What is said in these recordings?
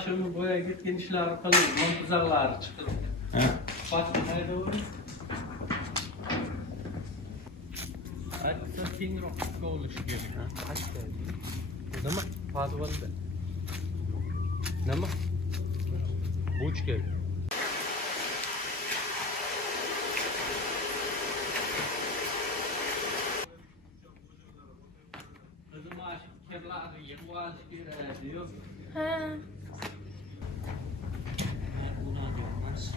şunu boya gitken işler kalıyor. Mantızarlar çıkıyor. Bak nerede o? Hatta finro koğuluş gibi. Hatta. Nama fazla oldu. Nama? Buç geldi. Kızım aşık kirladı, yıkıvalı diyor. Ha. Buna diyormaz.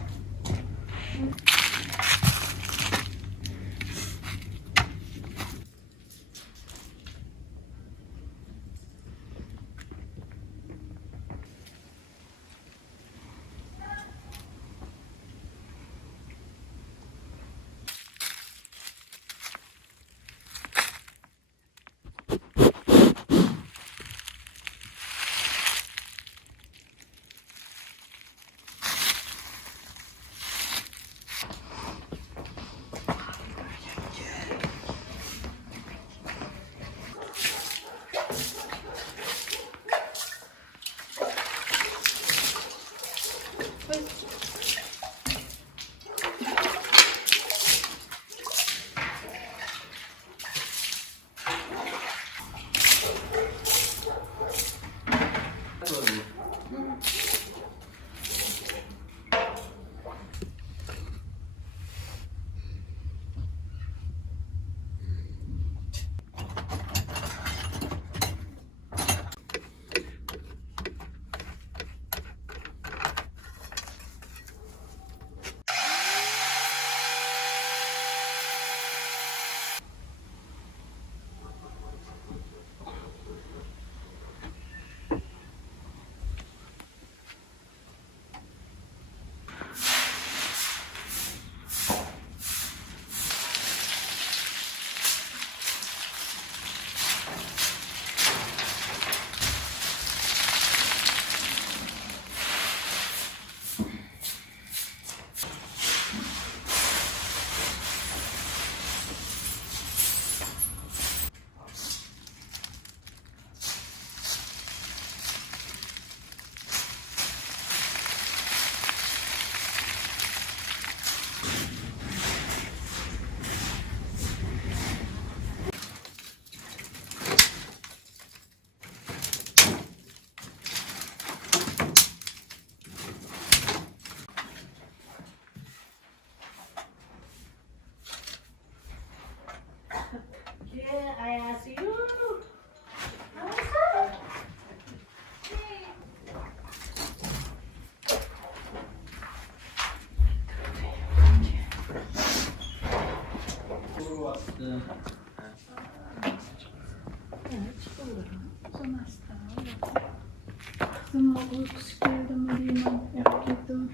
Semua uykusu geldi mi bilmem. Yaptım.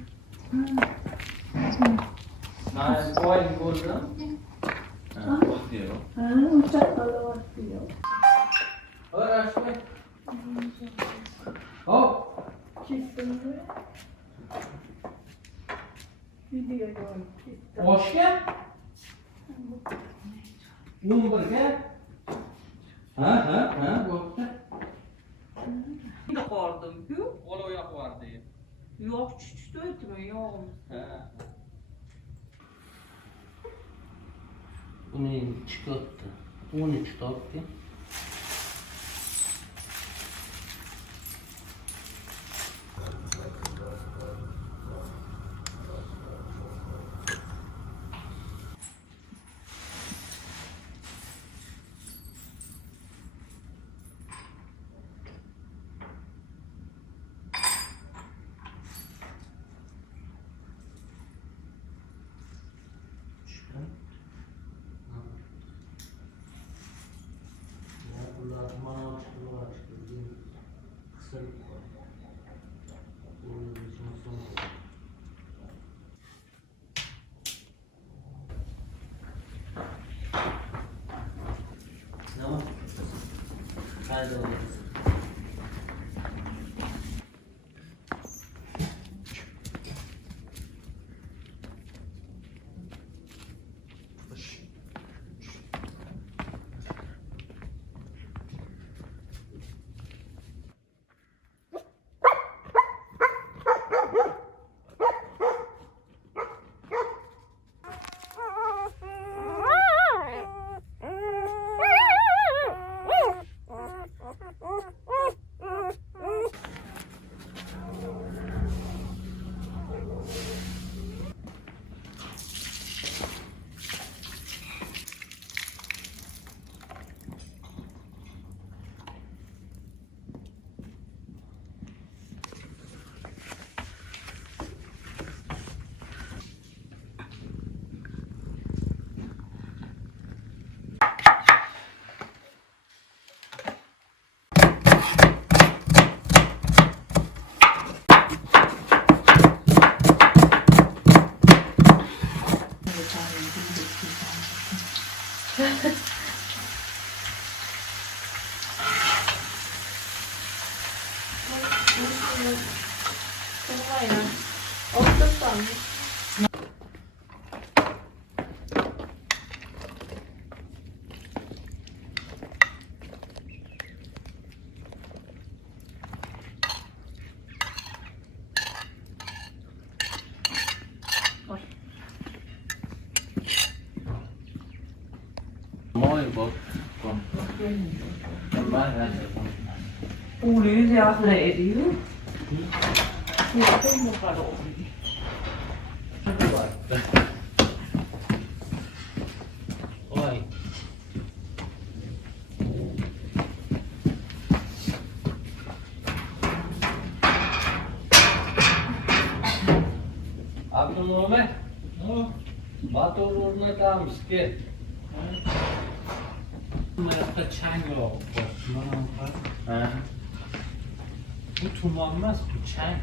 Ben bu ay burada. Bakıyorum. Uçak alamak diyor. Araç mı? Hop. Çıktım ve video gördüm. Hoş gel. Birga. Ha, bo'pti. Endi qoldim-ku. Olov yoqvardi. Yo'q, tushdi o'tmi, yo'q. Ha. Buni chiqyapti. 13 topdi. Tamam. Hadi oğlum. Kolay ya. Orta sanmış. Môi bột còn ba là U lý ra lệ đi. Thì không một cả độ. ôi Abdullah Batur'una tam ske. Merhaba çay yok. Ha. Bu tumanmaz bu çay.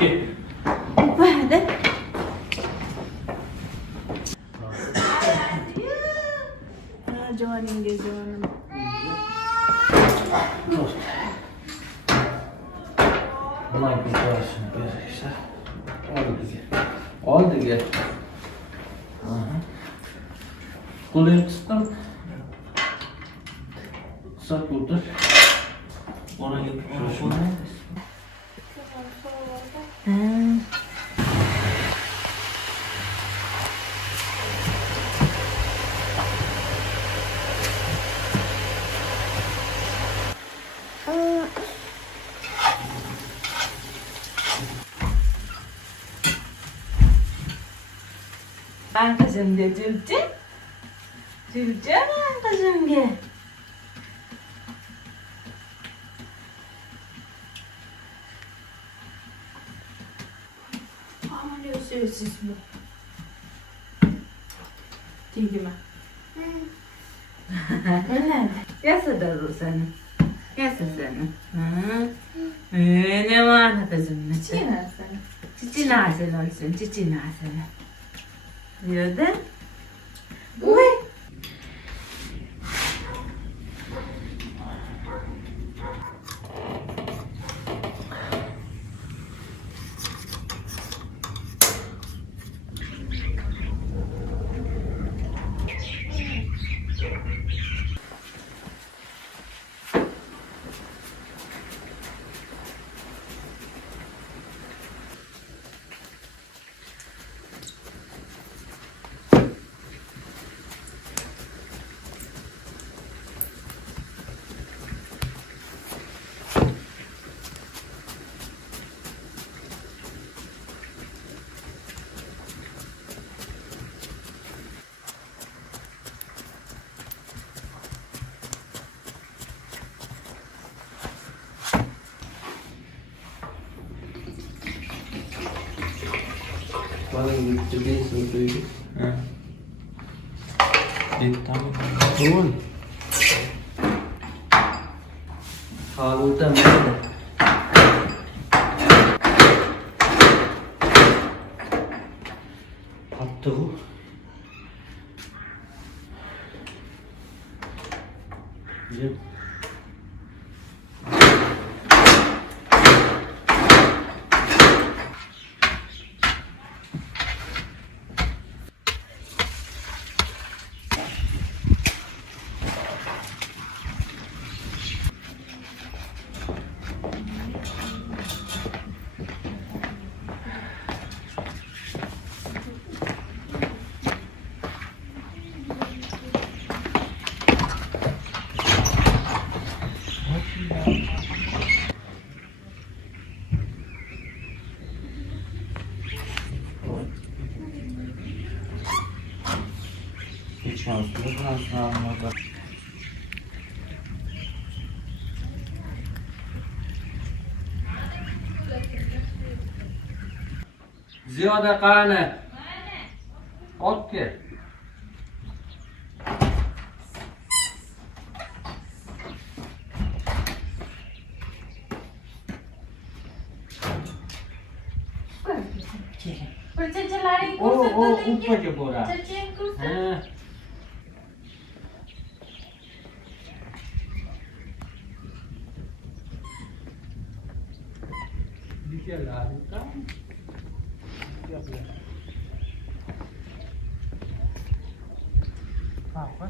Gel. Hadi. Joanin geziyorum. Bunlar kurtarsın gerekirse. Oldu gel. Kulüyü tuttum. Sak burada. Ona gidip şurası. Ben kızım de Zülce. Zülce ben kızım de. Aman diyorsunuz siz mi? Değil mi? Yasa da bu senin. Yasa senin. Ne var kızım? Yine sen. Çiçi nasıl olsun? Çiçi nasıl? Diyor da. Uy. Bana gitti bir sürü. Tamam. Oğlum. Haluta nerede? Attı bu. Güzel. Şanslı biraz daha anladım. Ziyade kane. Okey. Bir çeçelerini O ko'rsatdingiz. upaga boradi. Checheng ko'rsat. Ha. Bigalar, tam. Bigalar. Ha.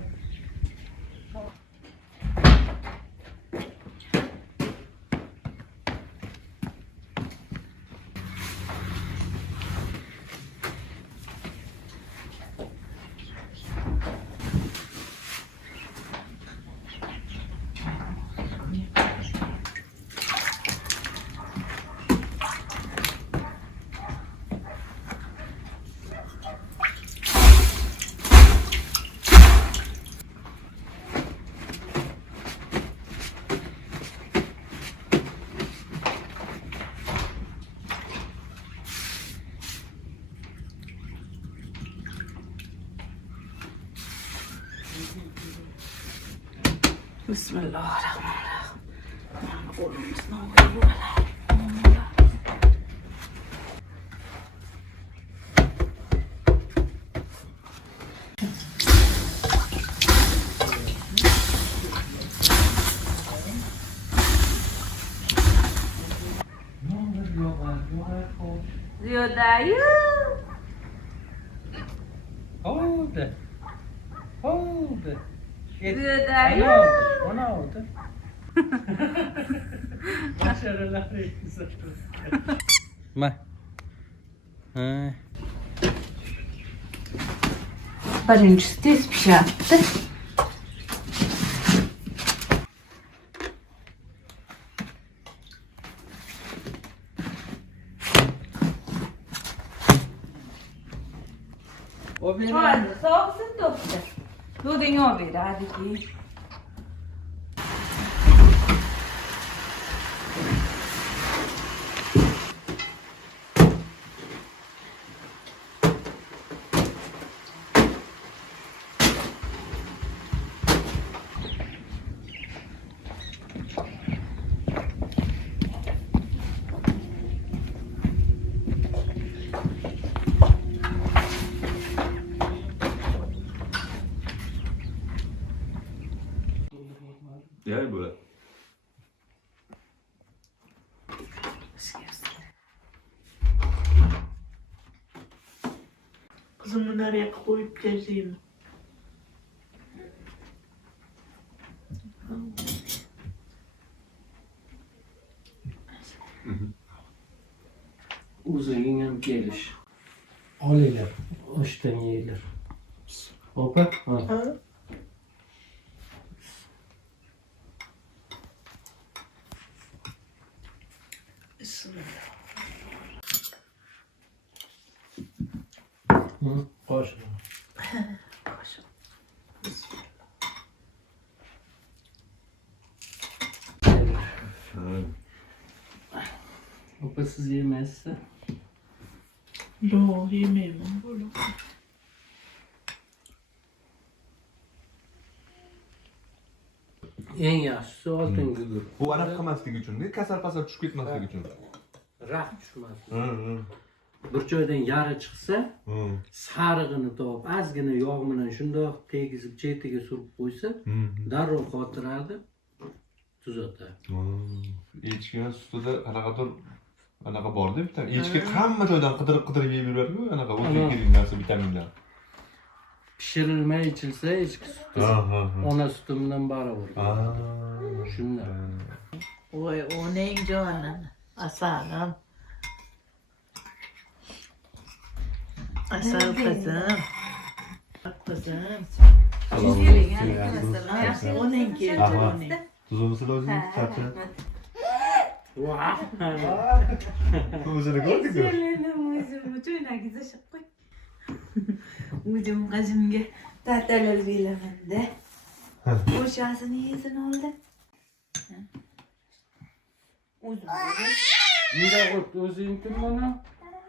Bismillahirrahmanirrahim. Oğlumuz ne oluyor buralar? Ziyoda'yı. Hold it. Hold it. Ziyoda'yı. Ona oldu. Başarılar güzel. Ma. Ha. Birincisi tez pişerdi. O benim. Şu anda soğuksun doktor. Dudun o bir hadi ki. Gel böyle. Kızımı nereye koyup gezeyim? Uzun ham kelish. Olinglar, oshdan yeylar. Opa? Ha. Bismillah. Qo'sh. Opa siz yemaysizmi? Yo, yemeyemem böyle. Eng yaxshisi oltin gugur. Bu arab qilmasligi uchun, kasal tushib ketmasligi uchun. Raq tushmasin. Hı. Bir joydan yari chiqsa, sarig'ini topib, ozgina yog' bilan shundoq tegizib, chetiga surib qo'ysa, darrov qotiradi, tuzatadi. Echkini sutida anaqa bor-da bitta. Echki hamma joydan qidirib yeyveradi-ku, anaqa o'tib kelgan narsa vitaminlar. Pishirilmay ichilsa, echki suti ona suti bilan barobar. Shundan. Oy, o neyim canım? Asalım. Asal kızım. Bak kızım. O neyim geldi o neyim? Tuzumuzu lazım, çarpı. Vah! Tuzunu gördük mü? Uzun kızımga tahtalar beraman-da. O'shasini yesin oldi. Nida qilib o'zingni mana?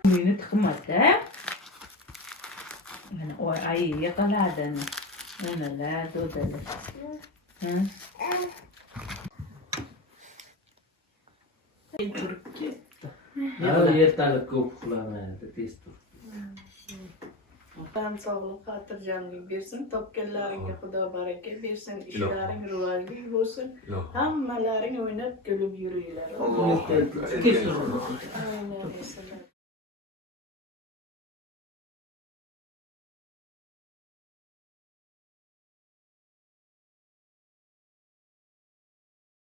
Meni tiqmadi. Mana o ay yaqaladi. Manalar do'dalar. Turib ketdi. Ertalab ko'p uxlamaydi, tez turib. Tan sağlık, hatırcanlık versin. Topkellerini Xudo baraka versin. İşlerin rivajlı olsun. Hammalaring oynab kulib yuringlar. Kesin. Aynen.